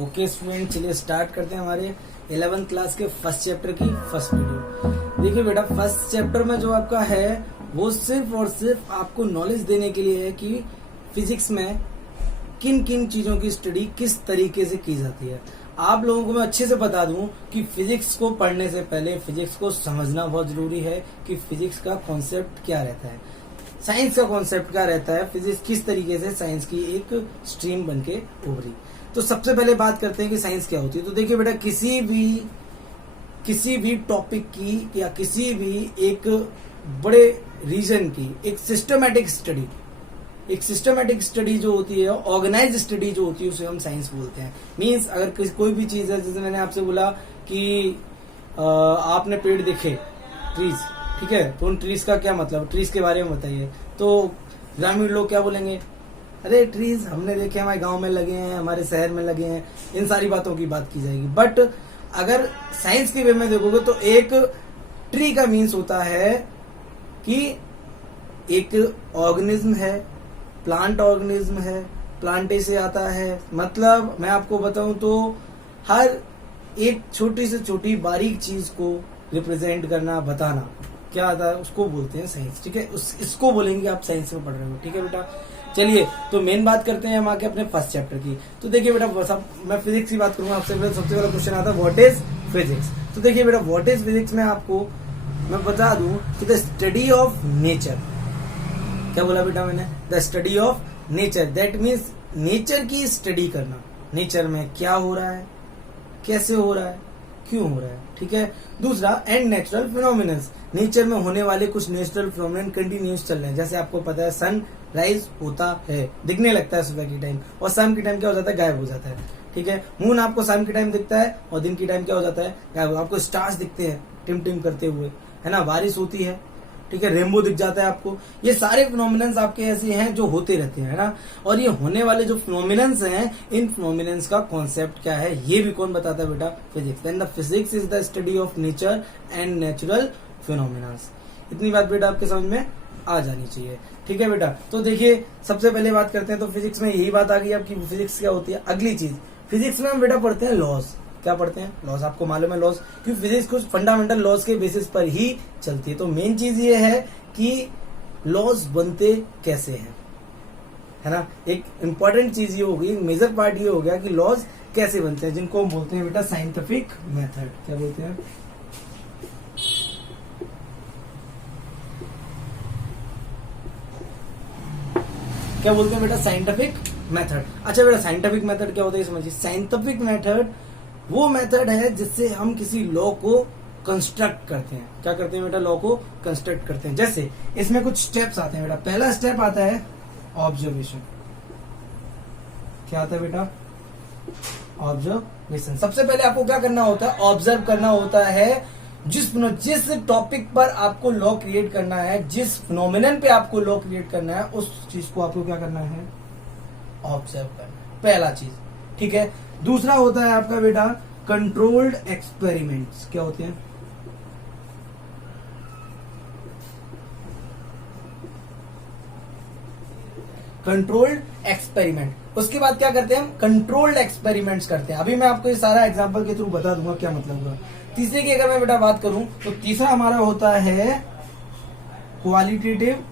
Okay student, चलिए start करते हैं हमारे 11th क्लास के फर्स्ट चैप्टर की फर्स्ट वीडियो। देखिए बेटा, फर्स्ट चैप्टर में जो आपका है वो सिर्फ और सिर्फ आपको नॉलेज देने के लिए है कि फिजिक्स में किन किन चीजों की स्टडी किस तरीके से की जाती है। आप लोगों को मैं अच्छे से बता दूं कि फिजिक्स को पढ़ने से पहले फिजिक्स को समझना बहुत जरूरी है कि फिजिक्स का कॉन्सेप्ट क्या रहता है, साइंस का कॉन्सेप्ट क्या रहता है, फिजिक्स किस तरीके से साइंस की एक स्ट्रीम बन के उभरी। तो सबसे पहले बात करते हैं कि साइंस क्या होती है। तो देखिए बेटा, किसी भी टॉपिक की या किसी भी एक बड़े रीजन की एक सिस्टमैटिक स्टडी जो होती है, ऑर्गेनाइज स्टडी जो होती है, उसे हम साइंस बोलते हैं। मींस अगर कोई भी चीज है, जैसे मैंने आपसे बोला कि आपने पेड़ देखे, ट्रीज, ठीक है, तो उन ट्रीज का क्या मतलब, ट्रीज के बारे में बताइए। तो ग्रामीण लोग क्या बोलेंगे, अरे ट्रीज हमने देखे, हमारे गांव में लगे हैं, हमारे शहर में लगे हैं, इन सारी बातों की बात की जाएगी। बट अगर साइंस के वे में देखोगे तो एक ट्री का मीन्स होता है कि एक ऑर्गेनिज्म है, प्लांट ऑर्गेनिज्म है, प्लांटे से आता है। मतलब मैं आपको बताऊं तो हर एक छोटी से छोटी बारीक चीज को रिप्रेजेंट करना, बताना क्या आता है, उसको बोलते हैं साइंस। ठीक है, इसको बोलेंगे आप साइंस में पढ़ रहे हो। ठीक है बेटा, चलिए तो मेन बात करते हैं हम आके अपने फर्स्ट चैप्टर की। तो देखिए बेटा, मैं फिजिक्स की बात करूंगा आपसे। सबसे पहला क्वेश्चन आता है व्हाट इज फिजिक्स। तो देखिए बेटा, व्हाट इज फिजिक्स में आपको मैं बता दूं कि द स्टडी ऑफ नेचर। क्या बोला बेटा मैंने? The study of nature, that means nature की स्टडी करना। नेचर में क्या हो रहा है, कैसे हो रहा है, क्यों हो रहा है। ठीक है। दूसरा, एंड नेचुरल फिनोमिनन्स, नेचर में होने वाले कुछ नेचुरल फिनोमिनन कंटिन्यूस चल रहे हैं। जैसे आपको पता है सन राइज होता है, दिखने लगता है सुबह की टाइम, और शाम के टाइम क्या हो जाता है, गायब हो जाता है। ठीक है। मून आपको शाम के टाइम दिखता है और दिन की टाइम क्या हो जाता है, गायब। आपको स्टार्स दिखते हैं टिम टिम करते हुए, है ना, बारिश होती है, ठीक है, रेनबो दिख जाता है आपको। ये सारे फिनोमिनन्स आपके ऐसे हैं जो होते रहते हैं, है ना। और ये होने वाले जो फिनोमिनन्स हैं, इन फिनोमिनन्स का कॉन्सेप्ट क्या है, ये भी कौन बताता है बेटा? Physics. Then the physics is the study of nature and natural phenomenons. इतनी बात बेटा आपके समझ में आ जानी चाहिए। ठीक है बेटा, तो देखिए सबसे पहले बात करते हैं। तो फिजिक्स में यही बात आ गई आपकी, फिजिक्स क्या होती है। अगली चीज, फिजिक्स में हम बेटा पढ़ते हैं लॉज। क्या पढ़ते हैं? लॉज। आपको मालूम है लॉज, क्योंकि फिजिक्स कुछ फंडामेंटल लॉज के बेसिस पर ही चलती है। तो मेन चीज ये है कि लॉज बनते कैसे हैं, है ना। एक इंपॉर्टेंट चीज ये हो गई, मेजर पार्ट ये हो गया कि लॉज कैसे बनते हैं, जिनको हम बोलते हैं बेटा साइंटिफिक मेथड। क्या बोलते हैं? क्या बोलते हैं बेटा? Scientific method. अच्छा बेटा, साइंटिफिक मेथड क्या होता है समझिए। साइंटिफिक मेथड वो मेथड है जिससे हम किसी लॉ को कंस्ट्रक्ट करते हैं। क्या करते हैं बेटा? लॉ को कंस्ट्रक्ट करते हैं। जैसे इसमें कुछ स्टेप्स आते हैं बेटा। पहला स्टेप आता है ऑब्जर्वेशन। क्या आता है बेटा? ऑब्जर्वेशन। सबसे पहले आपको क्या करना होता है? ऑब्जर्व करना होता है। जिस टॉपिक पर आपको लॉ क्रिएट करना है, जिस फिनोमिनन पे आपको लॉ क्रिएट करना है, उस चीज को आपको क्या करना है? ऑब्जर्व करना है, पहला चीज। ठीक है। दूसरा होता है आपका बेटा कंट्रोल्ड एक्सपेरिमेंट्स। क्या होते हैं? Controlled experiment. उसके बाद क्या करते हैं हम? कंट्रोल्ड एक्सपेरिमेंट्स करते हैं। अभी मैं आपको ये सारा एग्जांपल के थ्रू बता दूंगा क्या मतलब हुआ। तीसरे की अगर मैं बेटा बात करूं तो तीसरा हमारा होता है क्वालिटेटिव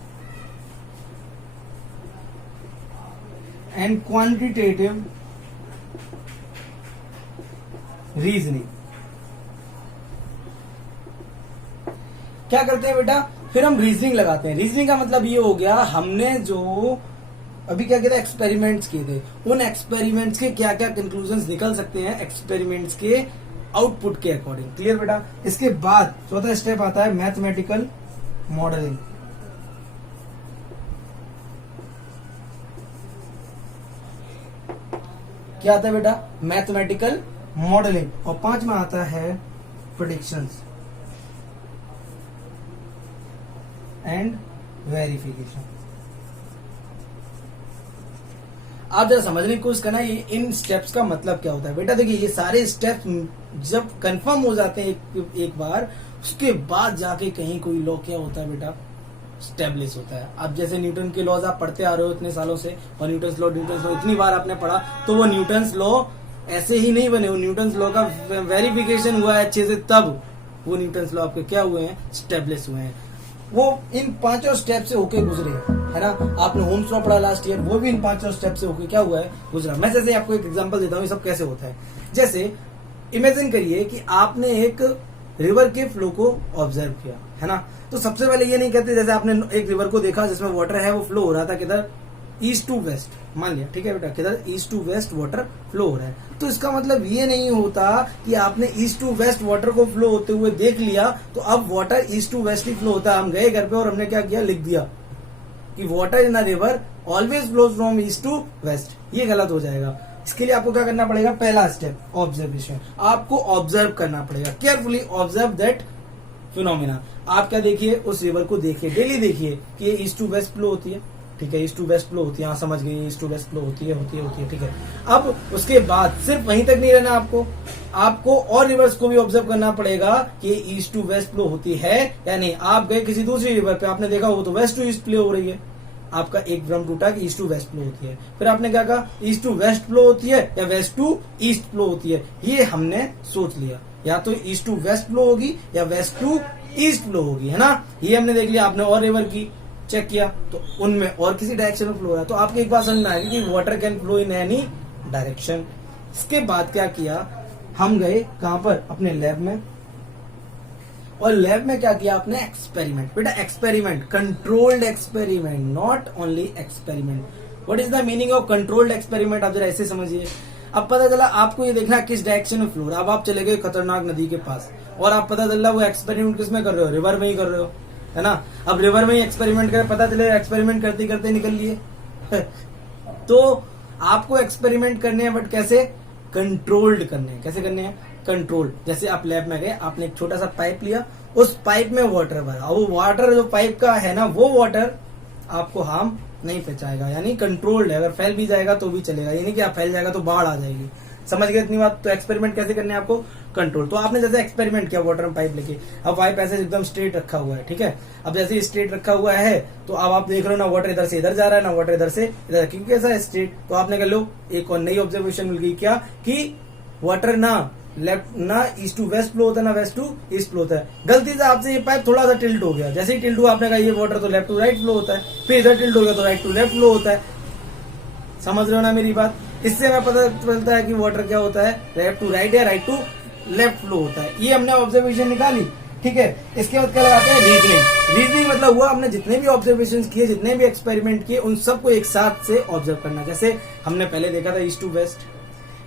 एंड क्वांटिटेटिव रीजनिंग। क्या करते हैं बेटा? फिर हम रीजनिंग लगाते हैं। रीजनिंग का मतलब ये हो गया, हमने जो अभी क्या किया था, एक्सपेरिमेंट्स किए थे, उन एक्सपेरिमेंट्स के क्या क्या कंक्लूजन्स निकल सकते हैं एक्सपेरिमेंट्स के आउटपुट के अकॉर्डिंग। क्लियर बेटा। इसके बाद चौथा स्टेप आता है मैथमेटिकल मॉडलिंग। क्या आता है बेटा? Mathematical modelling. और पांचवा आता है प्रेडिक्शंस एंड वेरिफिकेशन। आप जरा समझने की कोशिश करना ये इन स्टेप्स का मतलब क्या होता है बेटा। देखिए ये सारे स्टेप्स जब कंफर्म हो जाते हैं एक बार, उसके बाद जाके कहीं कोई लॉ क्या होता है बेटा, स्टेब्लिश होता है। अब जैसे न्यूटन के लॉज आप पढ़ते आ रहे हो इतने सालों से, और न्यूटन्स लॉ इतनी बार आपने पढ़ा, तो वो न्यूटन्स लॉ ऐसे ही नहीं बने, वो न्यूटन्स लॉ का वेरिफिकेशन हुआ है अच्छे से, तब वो न्यूटन्स लॉ आपके क्या हुए हैं, स्टेब्लिश हुए हैं। वो इन 5 स्टेप से होके गुजरे है ना। आपने होम्स लॉ पढ़ा लास्ट ईयर, वो भी इन 5 स्टेप से होके क्या हुआ है, गुजरा। मैं जैसे आपको एक एग्जांपल देता हूँ ये सब कैसे होता है। जैसे इमेजिन करिए कि आपने एक रिवर के फ्लो को ऑब्जर्व किया, है ना। तो सबसे पहले ये नहीं कहते, जैसे आपने एक रिवर को देखा जिसमें वाटर है वो फ्लो हो रहा था किधर, ईस्ट टू वेस्ट, मान लिया, ठीक है बेटा, किधर, east to west water flow हो रहा है। तो इसका मतलब ये नहीं होता कि आपने ईस्ट टू वेस्ट वाटर को फ्लो होते हुए देख लिया तो अब वाटर ईस्ट टू वेस्ट ही फ्लो होता है। हम गए घर पे और हमने क्या किया, लिख दिया कि water in a river always flows from east to west, ये गलत हो जाएगा। इसके लिए आपको क्या करना पड़ेगा, पहला स्टेप ऑब्जर्वेशन, आपको ऑब्जर्व करना पड़ेगा, केयरफुली ऑब्जर्व दैट फिनोमिना। आप क्या देखिए, उस रिवर को देखिए, डेली देखिए कि ये ईस्ट टू वेस्ट फ्लो होती है, ठीक है, ईस्ट टू वेस्ट फ्लो होती है, हाँ समझ गई, ईस्ट टू वेस्ट फ्लो होती है, ठीक है। अब उसके बाद सिर्फ वहीं तक नहीं रहना, आपको और रिवर्स को भी ऑब्जर्व करना पड़ेगा कि ईस्ट टू वेस्ट फ्लो होती है या नहीं। आप गए किसी दूसरी रिवर पे, आपने देखा वो तो वेस्ट टू ईस्ट फ्लो हो रही है, आपका एक भ्रम टूटा कि ईस्ट टू वेस्ट फ्लो होती है। फिर आपने क्या कहा, ईस्ट टू वेस्ट फ्लो होती है या वेस्ट टू ईस्ट फ्लो होती है, ये हमने सोच लिया, या तो ईस्ट टू वेस्ट फ्लो होगी या वेस्ट टू ईस्ट फ्लो होगी, है ना। ये हमने देख लिया। आपने और रिवर की चेक किया तो उनमें और किसी डायरेक्शन में फ्लो हो रहा है, तो आपको एक बात समझ में आएगी कि water can flow in any direction. इसके बाद क्या किया, हम गए कहां पर, अपने लैब में, और लैब में क्या किया आपने, एक्सपेरिमेंट। बेटा experiment, controlled experiment, not only experiment. What is the meaning of controlled experiment, आप जरा ऐसे समझिए। अब पता चला आपको ये देखना किस डायरेक्शन में फ्लो रहा है। अब आप चले गए खतरनाक नदी के पास और आप पता चला वो एक्सपेरिमेंट किस में कर रहे हो, रिवर में ही कर रहे हो, है ना। अब रिवर में ही एक्सपेरिमेंट करें, पता चले एक्सपेरिमेंट करते करते निकल लिए तो आपको एक्सपेरिमेंट करने हैं, बट कैसे, कंट्रोल्ड करने हैं। कैसे करने हैं, कंट्रोल। जैसे आप लैब में गए, आपने एक छोटा सा पाइप लिया, उस पाइप में वाटर भरा, वो वाटर जो पाइप का है ना, वो वाटर आपको हार्म नहीं पहुंचाएगा, यानी कंट्रोल्ड है। अगर फैल भी जाएगा तो भी चलेगा, यानी कि आप फैल जाएगा तो बाढ़ आ जाएगी। समझ गए इतनी बात। तो एक्सपेरिमेंट कैसे करने हैं आपको, कंट्रोल। तो आपने जैसे एक्सपेरिमेंट किया वाटर में पाइप लेके, अब पाइप ऐसे एकदम स्ट्रेट रखा हुआ है, ठीक है। अब जैसे स्ट्रेट रखा हुआ है तो अब आप देख रहे हो ना, वाटर इधर से इधर जा रहा है ना, वाटर इधर से इधर, क्योंकि कैसा है, स्ट्रेट। तो आपने कर लो, एक और नई ऑब्जर्वेशन मिल गई, क्या कि वाटर ना लेफ्ट ना ईस्ट टू वेस्ट फ्लो होता है, ना वेस्ट टू ईस्ट फ्लो होता है। गलती से आपसे ये पाइप थोड़ा सा टिल्ट हो गया, जैसे ही टिल्ट हुआ आपने कहा ये वाटर तो लेफ्ट टू राइट फ्लो होता है, फिर इधर टिल्ट हो गया तो राइट टू लेफ्ट फ्लो होता है। समझ रहे हो ना मेरी बात। इससे हमें पता चलता है कि वाटर क्या होता है, लेफ्ट टू राइट या राइट टू लेफ्ट फ्लो होता है। ये हमने ऑब्जर्वेशन निकाली, ठीक है। इसके बाद क्या लगाते हैं, रीजनिंग। रीजनिंग मतलब हुआ हमने जितने भी ऑब्जर्वेशन किए, जितने भी एक्सपेरिमेंट किए, उन सबको एक साथ से ऑब्जर्व करना। जैसे हमने पहले देखा था ईस्ट टू वेस्ट,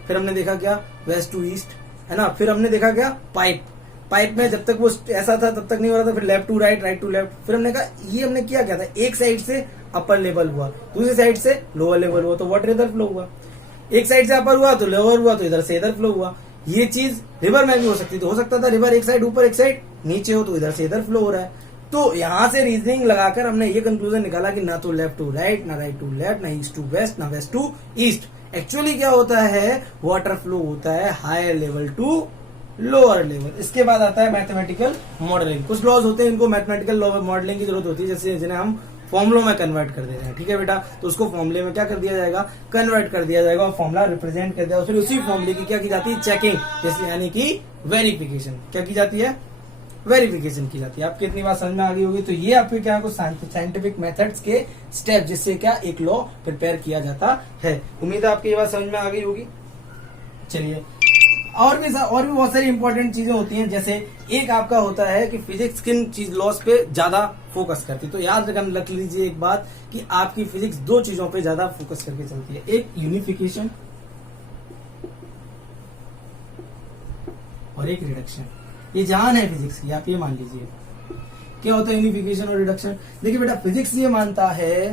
फिर हमने देखा क्या, वेस्ट टू ईस्ट, है ना। फिर हमने देखा क्या, पाइप में जब तक वो ऐसा था तब तक नहीं हो रहा था, फिर left to right, right to left. फिर हमने कहा ये हमने किया क्या था, एक साइड से अपर लेवल हुआ, दूसरी साइड से लोअर लेवल हुआ, तो वाटर इधर फ्लो हुआ। एक साइड से अपर हुआ तो लोअर हुआ, तो इधर से इधर फ्लो हुआ। ये चीज रिवर में भी हो सकती थी, हो सकता था रिवर एक साइड ऊपर एक साइड नीचे हो, तो इधर से इधर फ्लो हो रहा है। तो यहां से रीजनिंग लगाकर हमने ये कंक्लूजन निकाला कि ना तो लेफ्ट टू राइट, ना राइट टू लेफ्ट, ना ईस्ट टू वेस्ट, ना वेस्ट टू ईस्ट। एक्चुअली क्या होता है, वाटर फ्लो होता है higher level to lower level. इसके बाद आता है मैथमेटिकल मॉडलिंग। कुछ लॉज होते हैं इनको मैथमेटिकल लॉ मॉडलिंग की जरूरत होती है, जैसे जिन्हें हम फॉर्मुलों में कन्वर्ट कर देते हैं, ठीक है बेटा। तो उसको फॉर्मुले में क्या कर दिया जाएगा, कन्वर्ट कर दिया जाएगा, और फॉर्मुला रिप्रेजेंट कर दिया, फिर उसी फॉर्मुले की क्या की जाती है, चेकिंग, जैसे यानी कि वेरिफिकेशन। क्या की जाती है, वेरिफिकेशन की जाती है। आपकी इतनी बात समझ में आ गई होगी। तो ये आपके क्या कुछ साइंटिफिक मेथड्स के स्टेप, जिससे क्या एक लॉ प्रिपेयर किया जाता है। उम्मीद है आपकी ये बात समझ में आ गई होगी। चलिए, और भी बहुत सारी इंपॉर्टेंट चीजें होती हैं। जैसे एक आपका होता है कि फिजिक्स किन चीज लॉस पे ज्यादा फोकस करती है। तो याद रख लीजिए एक बात कि आपकी फिजिक्स दो चीजों पे ज्यादा फोकस करके चलती है, एक यूनिफिकेशन और एक रिडक्शन। ये जान है फिजिक्स की, आप ये मान लीजिए। क्या होता है यूनिफिकेशन और रिडक्शन। देखिए बेटा, फिजिक्स ये मानता है,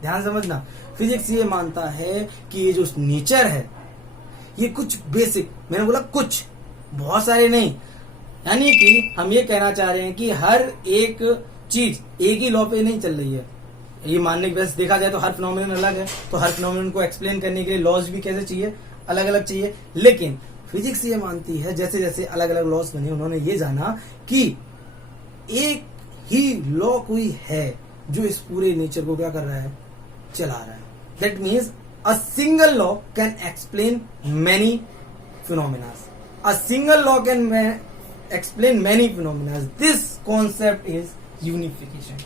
ध्यान समझना, फिजिक्स ये मानता है कि ये जो नेचर है ये कुछ बेसिक, मैंने बोला कुछ, बहुत सारे नहीं, यानी कि हम ये कहना चाह रहे हैं कि हर एक चीज एक ही लॉ पे नहीं चल रही है। ये मानने की वजह देखा जाए तो हर फिनोमिनन अलग है, तो हर फिनोमिनन को एक्सप्लेन करने के लिए लॉज भी कैसे चाहिए, अलग अलग चाहिए। लेकिन फिजिक्स ये मानती है, जैसे जैसे अलग अलग लॉज बने, उन्होंने ये जाना कि एक ही लॉ कोई है जो इस पूरे नेचर को क्या कर रहा है, चला रहा है। That means a single law can explain many phenomena. A single law can explain many phenomena. This concept is unification.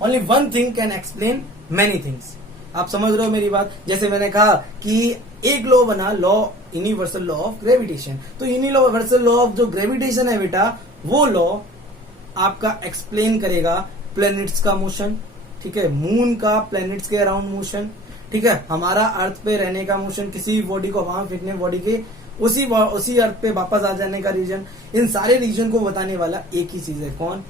Only one thing can explain many things. आप समझ रहे हो मेरी बात. जैसे मैंने कहा कि एक लॉ बना, law universal law of gravitation. तो यूनिवर्सल लॉ ऑफ जो ग्रेविटेशन है बेटा, वो लॉ आपका एक्सप्लेन करेगा प्लैनेट्स का मोशन, ठीक है, मून का प्लैनेट्स के अराउंड मोशन, ठीक है, हमारा अर्थ पे रहने का मोशन, किसी भी बॉडी को वहां फेंकने बॉडी के उसी अर्थ पे वापस आ जाने का रीजन. इन सारे रीजन को बताने वाला एक ही चीज है. कौन?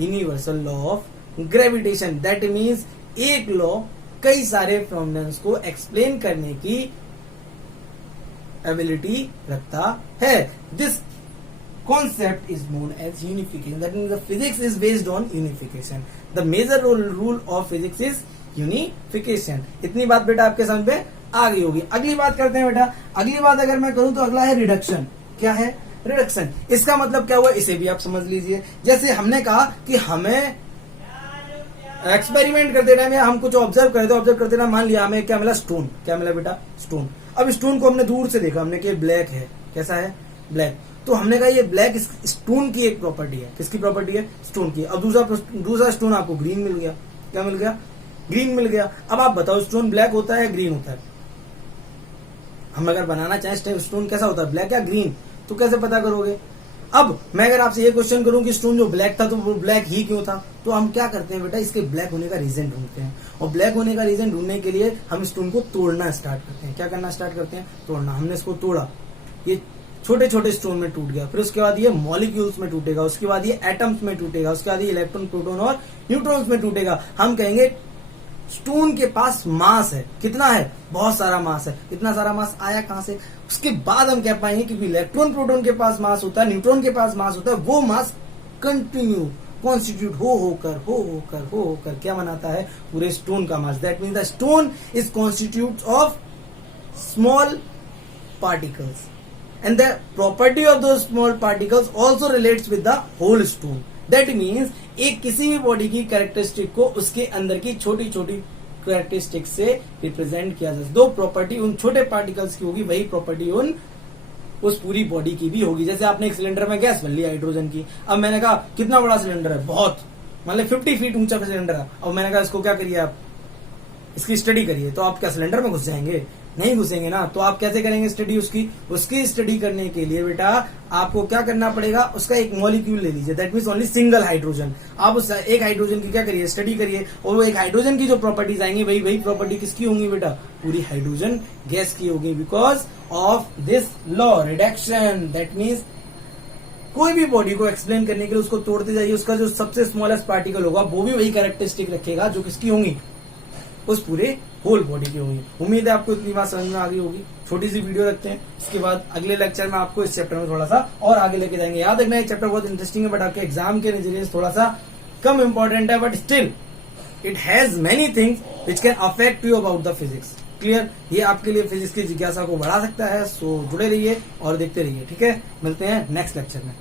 Universal law of gravitation. That means एक लॉ कई सारे फिनोमेनन्स को एक्सप्लेन करने की एबिलिटी रखता है. This concept is known as unification. That means the physics is based on unification. The major rule of physics is unification. इतनी बात बेटा आपके समझ में आ गई होगी. अगली बात करते हैं बेटा. अगली बात अगर मैं करूं तो अगला है रिडक्शन. क्या है? रिडक्शन. इसका मतलब क्या हुआ, इसे भी आप समझ लीजिए. जैसे हमने कहा कि हमें एक्सपेरिमेंट करते टाइम हम कुछ ऑब्जर्व करते टाइम मान लिया हमें क्या मिला? स्टोन. क्या मिला बेटा? स्टोन. अब स्टोन को हमने दूर से देखा, हमने कि ब्लैक है. कैसा है? ब्लैक. तो हमने कहा ये ब्लैक स्टोन की एक प्रॉपर्टी है. किसकी प्रॉपर्टी है? स्टोन की. अब दूसरा स्टोन आपको ग्रीन मिल गया. क्या मिल गया? ग्रीन मिल गया. अब आप बताओ स्टोन ब्लैक होता है या ग्रीन होता है? हम अगर बनाना चाहें स्टोन कैसा होता है, ब्लैक या ग्रीन, तो कैसे पता करोगे? अब मैं अगर आपसे ये क्वेश्चन करूं कि स्टोन जो ब्लैक था तो वो ब्लैक ही क्यों था, तो हम क्या करते हैं बेटा, इसके ब्लैक होने का रीजन ढूंढते हैं. और ब्लैक होने का रीजन ढूंढने के लिए हम स्टोन को तोड़ना स्टार्ट करते हैं. क्या करना स्टार्ट करते हैं? तोड़ना. हमने इसको तोड़ा, ये छोटे छोटे स्टोन में टूट गया. फिर उसके बाद ये मॉलिक्यूल्स में टूटेगा, उसके बाद ये एटम्स में टूटेगा, उसके बाद ये इलेक्ट्रॉन, प्रोटॉन और न्यूट्रॉन्स में टूटेगा. हम कहेंगे स्टोन के पास मास है. कितना है? बहुत सारा मास है. इतना सारा मास आया कहां से? उसके बाद हम कह पाएंगे कि इलेक्ट्रॉन प्रोटॉन के पास मास होता है, न्यूट्रॉन के पास मास होता है. वो मास कंटिन्यू कॉन्स्टिट्यूट हो होकर क्या बनाता है? पूरे स्टोन का mass. That means the stone is constitute of small particles and the property of those small particles also relates with the whole stone. That means एक किसी भी बॉडी की कैरेक्टरिस्टिक को उसके अंदर की छोटी छोटी कैरेक्टरिस्टिक से रिप्रेजेंट किया जाए. दो प्रॉपर्टी उन छोटे पार्टिकल्स की होगी, वही प्रॉपर्टी उस पूरी बॉडी की भी होगी. जैसे आपने एक सिलेंडर में गैस भर ली हाइड्रोजन की. अब मैंने कहा कितना बड़ा सिलेंडर है? बहुत, मतलब 50 फीट ऊंचा सिलेंडर है. अब मैंने कहा इसको क्या करिए, आप इसकी स्टडी करिए. तो आप क्या सिलेंडर में घुस जाएंगे? नहीं घुसेंगे ना. तो आप कैसे करेंगे स्टडी उसकी स्टडी करने के लिए बेटा आपको क्या करना पड़ेगा? उसका एक मॉलिक्यूल ले लीजिए. That means only single hydrogen. आप उस एक हाइड्रोजन की क्या करिए? स्टडी करिए. और वो एक हाइड्रोजन की जो प्रॉपर्टीज आएंगी वही प्रॉपर्टी किसकी होंगी बेटा? पूरी हाइड्रोजन गैस की होगी. Because of this law reduction. That means कोई भी बॉडी को एक्सप्लेन करने के लिए उसको तोड़ते जाइए, उसका जो सबसे स्मॉलेस्ट पार्टिकल होगा वो भी वही कैरेक्टरिस्टिक रखेगा जो किसकी होंगी? उस पूरे होल बॉडी की होगी. उम्मीद है आपको इतनी बात समझ में आ गई होगी. छोटी सी वीडियो रखते हैं, इसके बाद अगले लेक्चर में आपको इस चैप्टर में थोड़ा सा और आगे लेके जाएंगे. याद रखना ये चैप्टर बहुत इंटरेस्टिंग है, बट आपके एग्जाम के नजरिए से थोड़ा सा कम इंपॉर्टेंट है, but still it has many things which can affect you about the physics. Clear? ये आपके लिए फिजिक्स की जिज्ञासा को बढ़ा सकता है. सो जुड़े रहिए और देखते रहिए. ठीक है, मिलते हैं नेक्स्ट लेक्चर में.